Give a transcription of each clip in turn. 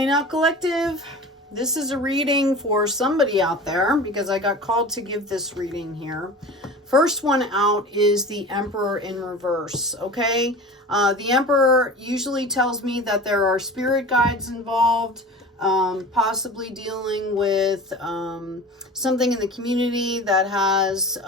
Hey now, collective, this is a reading for somebody out there because I got called to give this reading here. First one out is the Emperor in reverse, okay? The Emperor usually tells me that there are spirit guides involved, possibly dealing with something in the community that has,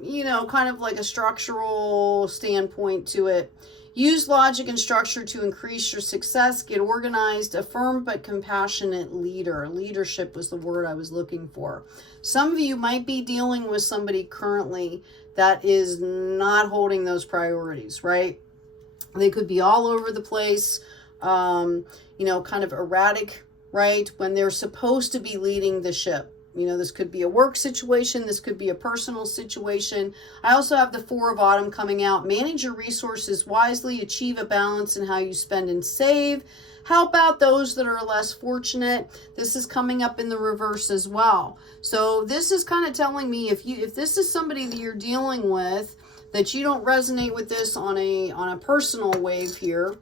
you know, kind of like a structural standpoint to it. Use logic and structure to increase your success. Get organized. A firm but compassionate leader. Leadership was the word I was looking for. Some of you might be dealing with somebody currently that is not holding those priorities, right? They could be all over the place, you know, kind of erratic, right? When they're supposed to be leading the ship. You know, this could be a work situation. This could be a personal situation. I also have the Four of Autumn coming out. Manage your resources wisely. Achieve a balance in how you spend and save. Help out those that are less fortunate. This is coming up in the reverse as well. So this is kind of telling me if this is somebody that you're dealing with, that you don't resonate with this on a personal wave here.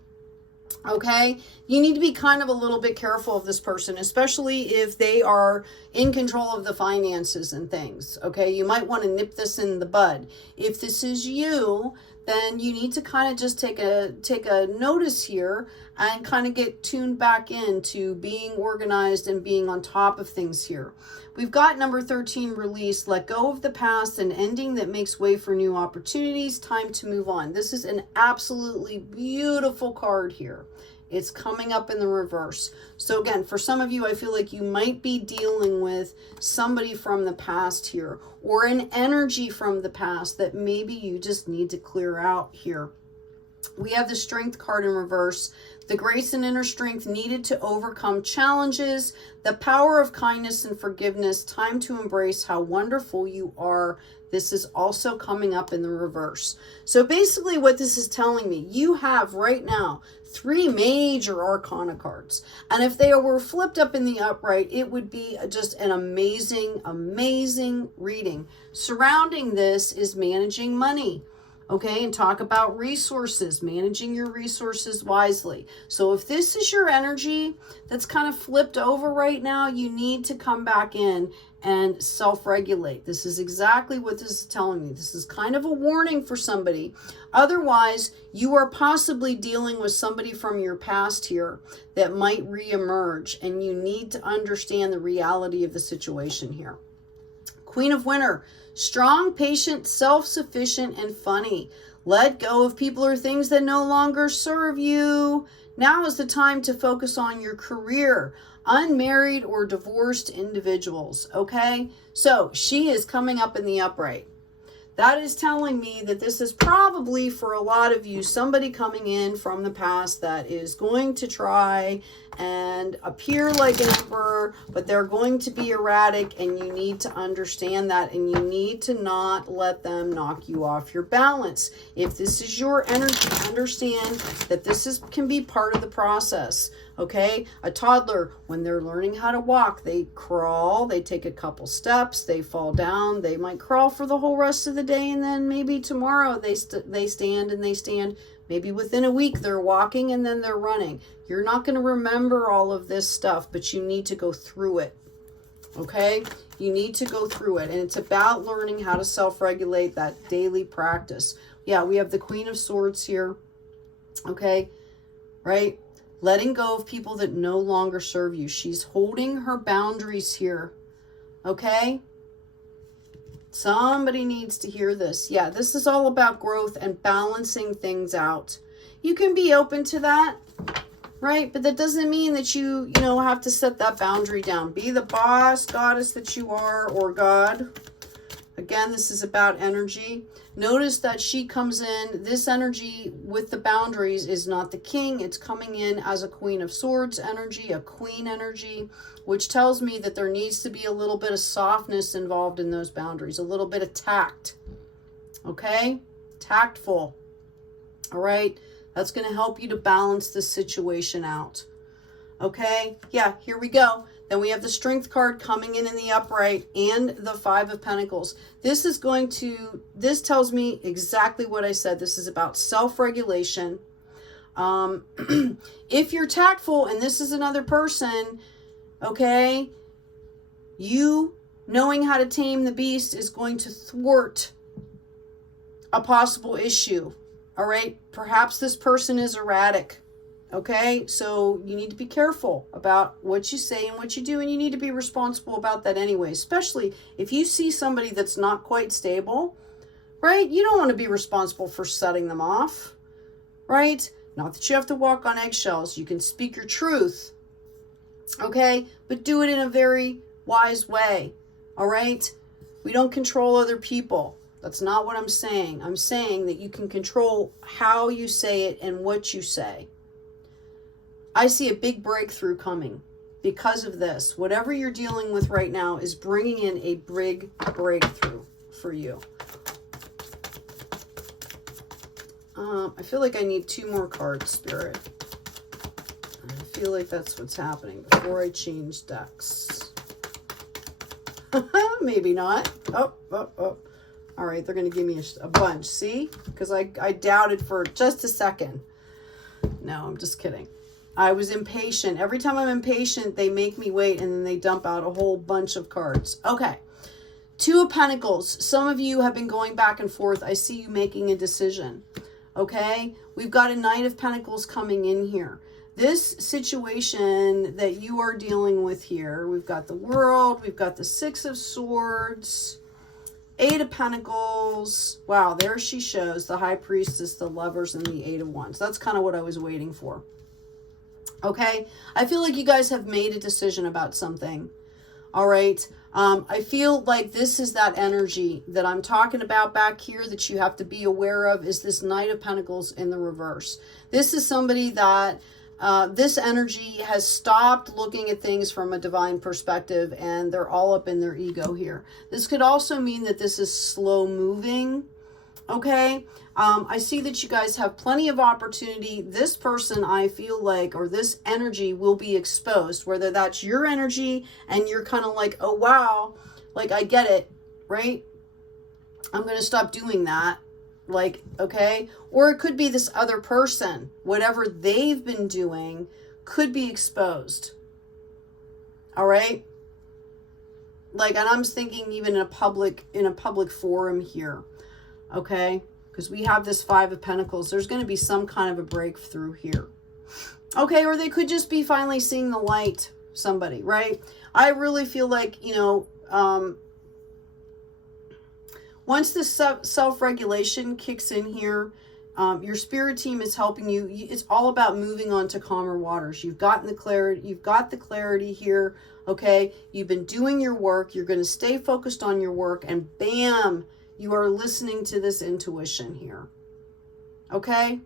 Okay, you need to be kind of a little bit careful of this person, especially if they are in control of the finances and things. Okay, you might want to nip this in the bud. If this is you, then you need to kind of just take a notice here and kind of get tuned back into being organized and being on top of things here. We've got number 13, release. Let go of the past, an ending that makes way for new opportunities. Time to move on. This is an absolutely beautiful card here. It's coming up in the reverse. So again, for some of you, I feel like you might be dealing with somebody from the past here, or an energy from the past that maybe you just need to clear out here. We have the Strength card in reverse. The grace and inner strength needed to overcome challenges. The power of kindness and forgiveness. Time to embrace how wonderful you are. This is also coming up in the reverse. So basically what this is telling me, you have right now 3 major arcana cards. And if they were flipped up in the upright, it would be just an amazing, amazing reading. Surrounding this is managing money. Okay, and talk about resources, managing your resources wisely. So if this is your energy that's kind of flipped over right now, you need to come back in and self-regulate. This is exactly what this is telling me. This is kind of a warning for somebody. Otherwise, you are possibly dealing with somebody from your past here that might reemerge, and you need to understand the reality of the situation here. Queen of Winter. Strong, patient, self-sufficient, and funny. Let go of people or things that no longer serve you. Now is the time to focus on your career. Unmarried or divorced individuals, okay? So she is coming up in the upright. That is telling me that this is probably, for a lot of you, somebody coming in from the past that is going to try and appear like an emperor, but they're going to be erratic, and you need to understand that, and you need to not let them knock you off your balance. If this is your energy, understand that this can be part of the process. Okay, a toddler, when they're learning how to walk, they crawl, they take a couple steps, they fall down, they might crawl for the whole rest of the day, and then maybe tomorrow they stand and they stand. Maybe within a week they're walking and then they're running. You're not going to remember all of this stuff, but you need to go through it. Okay, you need to go through it, and it's about learning how to self-regulate, that daily practice. Yeah, we have the Queen of Swords here. Okay, right? Letting go of people that no longer serve you. She's holding her boundaries here. Okay? Somebody needs to hear this. Yeah, this is all about growth and balancing things out. You can be open to that, right? But that doesn't mean that you have to set that boundary down. Be the boss, goddess that you are, or God. Again, this is about energy. Notice that she comes in, this energy with the boundaries is not the king. It's coming in as a Queen of Swords energy, a queen energy, which tells me that there needs to be a little bit of softness involved in those boundaries, a little bit of tact. Okay? Tactful. All right? That's going to help you to balance this situation out. Okay? Yeah, here we go. Then we have the Strength card coming in the upright and the Five of Pentacles. This tells me exactly what I said. This is about self-regulation. If you're tactful and this is another person, okay, you knowing how to tame the beast is going to thwart a possible issue. All right. Perhaps this person is erratic. Okay. So you need to be careful about what you say and what you do. And you need to be responsible about that anyway, especially if you see somebody that's not quite stable, right? You don't want to be responsible for setting them off, right? Not that you have to walk on eggshells. You can speak your truth. Okay. But do it in a very wise way. All right. We don't control other people. That's not what I'm saying. I'm saying that you can control how you say it and what you say. I see a big breakthrough coming because of this. Whatever you're dealing with right now is bringing in a big breakthrough for you. I feel like I need 2 more cards, Spirit. I feel like that's what's happening before I change decks. Maybe not. Oh. All right, they're going to give me a bunch. See? Because I doubted for just a second. No, I'm just kidding. I was impatient. Every time I'm impatient, they make me wait, and then they dump out a whole bunch of cards. Okay. 2 of Pentacles. Some of you have been going back and forth. I see you making a decision. Okay? We've got a Knight of Pentacles coming in here. This situation that you are dealing with here, we've got the World, we've got the 6 of Swords, 8 of Pentacles. Wow, there she shows the High Priestess, the Lovers, and the 8 of Wands. That's kind of what I was waiting for. Okay? I feel like you guys have made a decision about something. All right? I feel like this is that energy that I'm talking about back here that you have to be aware of, is this Knight of Pentacles in the reverse. This is somebody that this energy has stopped looking at things from a divine perspective, and they're all up in their ego here. This could also mean that this is slow moving. Okay. I see that you guys have plenty of opportunity. This person, I feel like, or this energy will be exposed, whether that's your energy and you're kind of like, oh, wow, like, I get it, right? I'm going to stop doing that. Like, okay. Or it could be this other person, whatever they've been doing could be exposed. All right. Like, and I'm thinking even in a public forum here. Okay. Because we have this 5 of Pentacles. There's going to be some kind of a breakthrough here. Okay. Or they could just be finally seeing the light, somebody, right? I really feel like, you know, once this self-regulation kicks in here, your spirit team is helping you. It's all about moving on to calmer waters. You've gotten the clarity. You've got the clarity here. Okay. You've been doing your work. You're going to stay focused on your work, and bam, you are listening to this intuition here. Okay.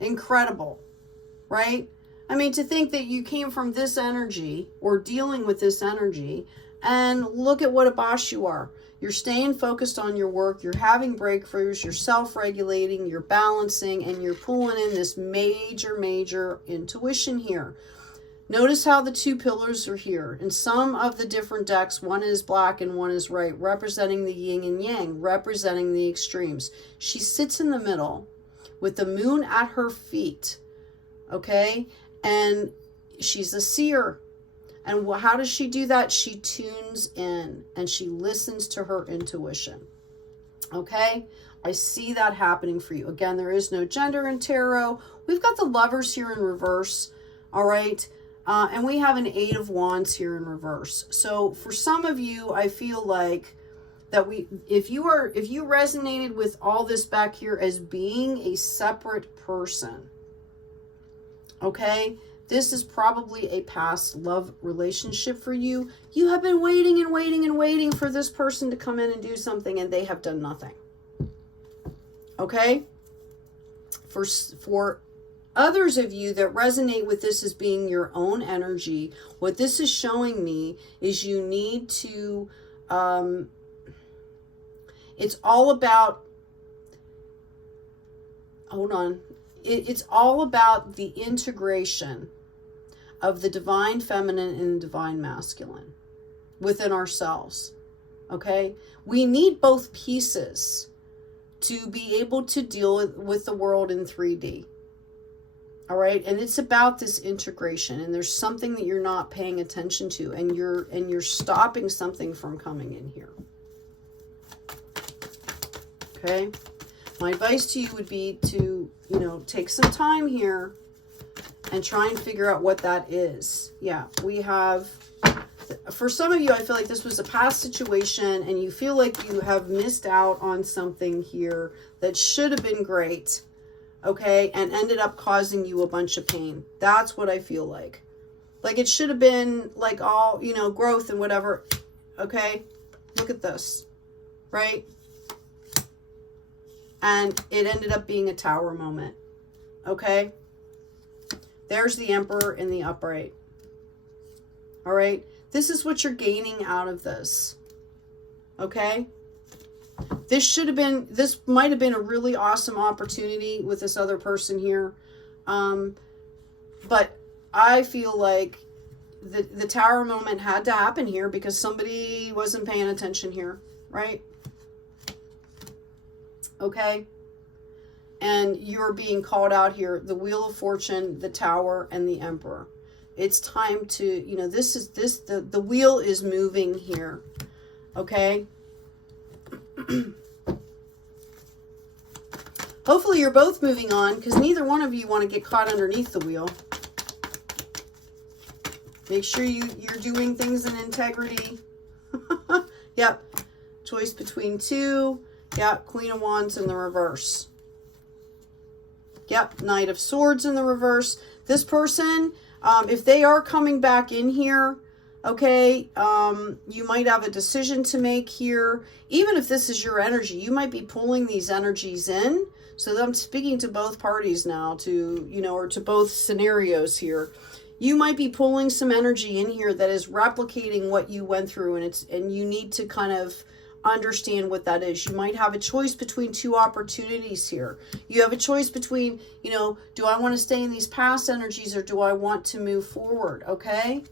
Incredible, right? I mean, to think that you came from this energy or dealing with this energy, and look at what a boss you are. You're staying focused on your work. You're having breakthroughs. You're self-regulating. You're balancing. And you're pulling in this major intuition here. Notice how the 2 pillars are here. In some of the different decks, one is black and one is white, representing the yin and yang, representing the extremes. She sits in the middle with the moon at her feet. Okay? And she's a seer. And how does she do that? She tunes in and she listens to her intuition. Okay? I see that happening for you. Again, there is no gender in tarot. We've got the Lovers here in reverse. All right? And we have an 8 of Wands here in reverse. So for some of you, I feel like that if you resonated with all this back here as being a separate person, okay? This is probably a past love relationship for you. You have been waiting and waiting and waiting for this person to come in and do something, and they have done nothing. Okay? For others of you that resonate with this as being your own energy, what this is showing me is you need to, it's all about, hold on. It's all about the integration of the divine feminine and the divine masculine within ourselves. Okay? We need both pieces to be able to deal with the world in 3D. All right. And it's about this integration, and there's something that you're not paying attention to, and you're stopping something from coming in here. Okay. My advice to you would be to, you know, take some time here and try and figure out what that is. Yeah, we have, for some of you, I feel like this was a past situation and you feel like you have missed out on something here that should have been great, okay, and ended up causing you a bunch of pain. That's what I feel like. Like it should have been like all, you know, growth and whatever, okay? Look at this, right? And it ended up being a tower moment, okay? There's the Emperor in the upright. All right. This is what you're gaining out of this. Okay. This might have been a really awesome opportunity with this other person here. But I feel like the tower moment had to happen here because somebody wasn't paying attention here. Right. Okay. And you're being called out here, the Wheel of Fortune, the Tower, and the Emperor. It's time to, you know, the wheel is moving here. Okay? Hopefully you're both moving on, because neither one of you want to get caught underneath the wheel. Make sure you're doing things in integrity. Yep. Choice between two. Yep. Queen of Wands in the reverse. Yep, Knight of Swords in the reverse. This person, if they are coming back in here, okay, you might have a decision to make here. Even if this is your energy, you might be pulling these energies in. So I'm speaking to both parties now, to, you know, or to both scenarios here. You might be pulling some energy in here that is replicating what you went through, and you need to kind of understand what that is. You might have a choice between two opportunities here. You have a choice between, you know, do I want to stay in these past energies or do I want to move forward? Okay.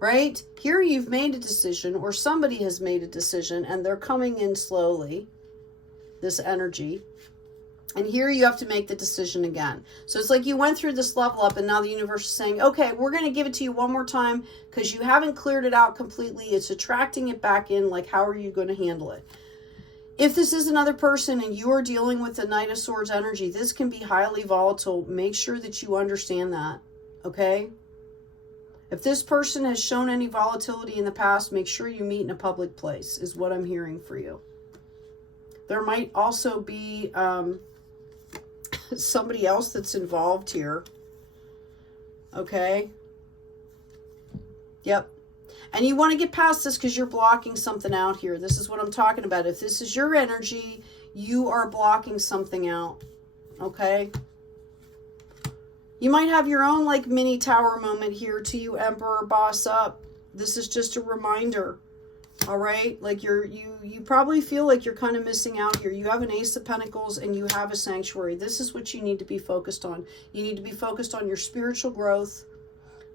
Right here, you've made a decision, or somebody has made a decision, and they're coming in slowly, this energy. And here you have to make the decision again. So it's like you went through this level up, and now the universe is saying, okay, we're going to give it to you one more time because you haven't cleared it out completely. It's attracting it back in. Like, how are you going to handle it? If this is another person and you are dealing with the Knight of Swords energy, this can be highly volatile. Make sure that you understand that, okay? If this person has shown any volatility in the past, make sure you meet in a public place, is what I'm hearing for you. There might also be somebody else that's involved here. Okay. Yep. And you want to get past this because you're blocking something out here. This is what I'm talking about. If this is your energy, you are blocking something out. Okay. You might have your own like mini tower moment here to you, Emperor, boss up. This is just a reminder. All right, like you probably feel like you're kind of missing out here. You have an Ace of Pentacles and you have a Sanctuary. This is what you need to be focused on. You need to be focused on your spiritual growth,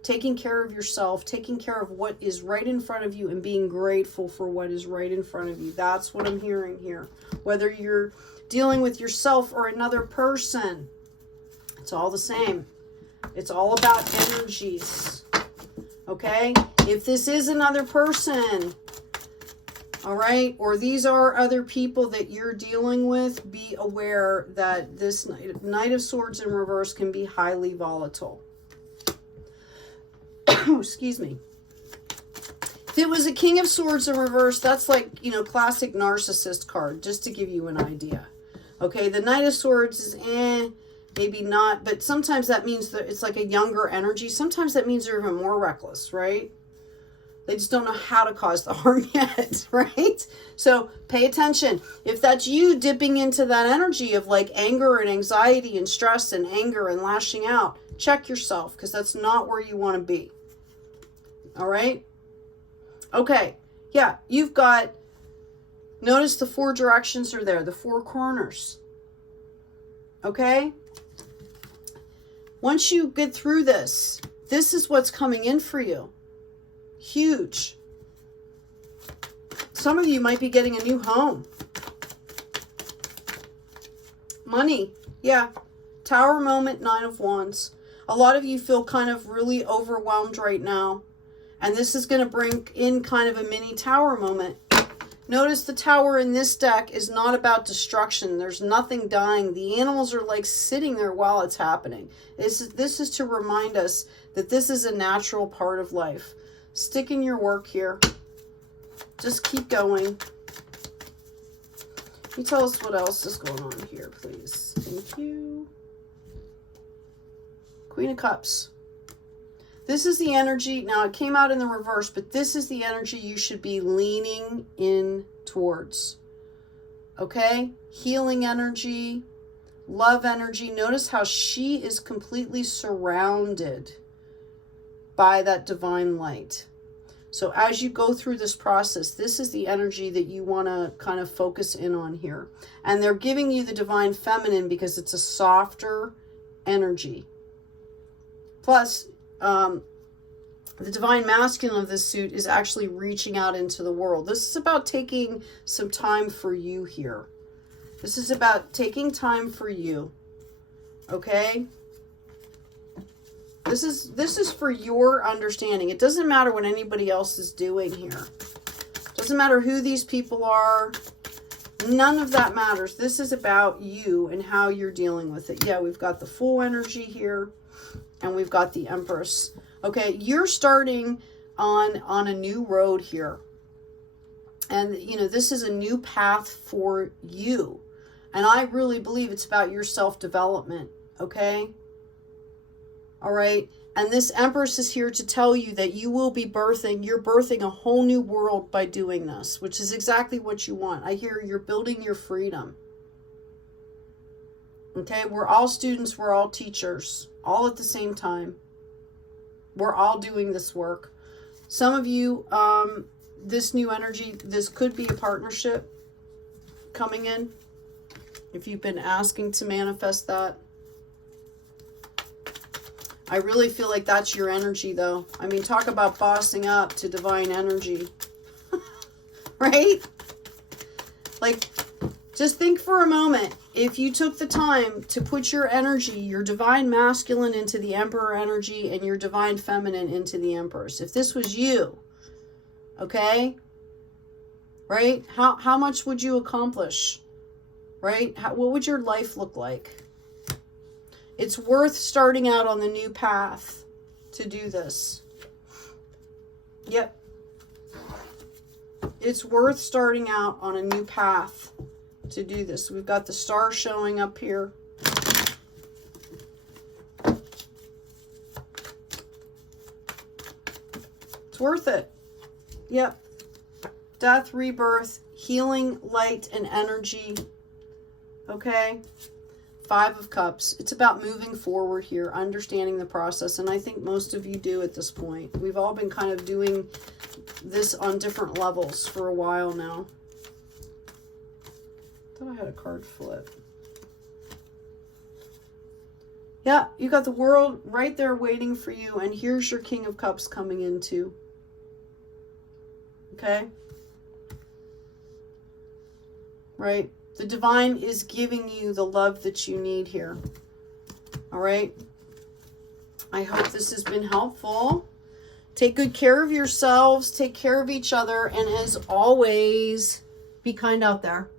taking care of yourself, taking care of what is right in front of you, and being grateful for what is right in front of you. That's what I'm hearing here. Whether you're dealing with yourself or another person, it's all the same. It's all about energies. Okay? If this is another person, all right, or these are other people that you're dealing with, be aware that this Knight of Swords in reverse can be highly volatile. Excuse me. If it was a King of Swords in reverse, that's like, you know, classic narcissist card, just to give you an idea. Okay, the Knight of Swords is maybe not, but sometimes that means that it's like a younger energy. Sometimes that means they're even more reckless, right? They just don't know how to cause the harm yet, right? So pay attention. If that's you dipping into that energy of like anger and anxiety and stress and anger and lashing out, check yourself, because that's not where you want to be. All right? Okay. Yeah, you've got, notice the 4 directions are there, the 4 corners. Okay? Once you get through this, this is what's coming in for you. Huge. Some of you might be getting a new home. Money. Yeah. Tower moment, 9 of Wands. A lot of you feel kind of really overwhelmed right now. And this is going to bring in kind of a mini Tower moment. Notice the Tower in this deck is not about destruction. There's nothing dying. The animals are like sitting there while it's happening. This is to remind us that this is a natural part of life. Stick in your work here. Just keep going. Can you tell us what else is going on here, please? Thank you. Queen of Cups. This is the energy. Now, it came out in the reverse, but this is the energy you should be leaning in towards. Okay? Healing energy, love energy. Notice how she is completely surrounded by that divine light. So as you go through this process, this is the energy that you want to kind of focus in on here. And they're giving you the divine feminine because it's a softer energy. Plus, the divine masculine of this suit is actually reaching out into the world. This is about taking some time for you here. This is about taking time for you. Okay? This is for your understanding. It doesn't matter what anybody else is doing here. It doesn't matter who these people are. None of that matters. This is about you and how you're dealing with it. Yeah, we've got the Fool energy here. And we've got the Empress. Okay, you're starting on a new road here. And, you know, this is a new path for you. And I really believe it's about your self-development. Okay? All right. And this Empress is here to tell you that you will be you're birthing a whole new world by doing this, which is exactly what you want. I hear you're building your freedom. Okay. We're all students. We're all teachers, all at the same time. We're all doing this work. Some of you, this new energy, this could be a partnership coming in. If you've been asking to manifest that. I really feel like that's your energy, though. I mean, talk about bossing up to divine energy. Right? Like, just think for a moment. If you took the time to put your energy, your divine masculine into the Emperor energy and your divine feminine into the Empress. If this was you, okay? Right? How much would you accomplish? Right? What would your life look like? It's worth starting out on the new path to do this. Yep. It's worth starting out on a new path to do this. We've got the star showing up here. It's worth it. Yep. Death, rebirth, healing, light, and energy. Okay. 5 of Cups. It's about moving forward here, understanding the process. And I think most of you do at this point. We've all been kind of doing this on different levels for a while now. I thought I had a card flip. Yeah, you got the world right there waiting for you. And here's your King of Cups coming in too. Okay? Right? The divine is giving you the love that you need here. All right? I hope this has been helpful. Take good care of yourselves. Take care of each other. And as always, be kind out there.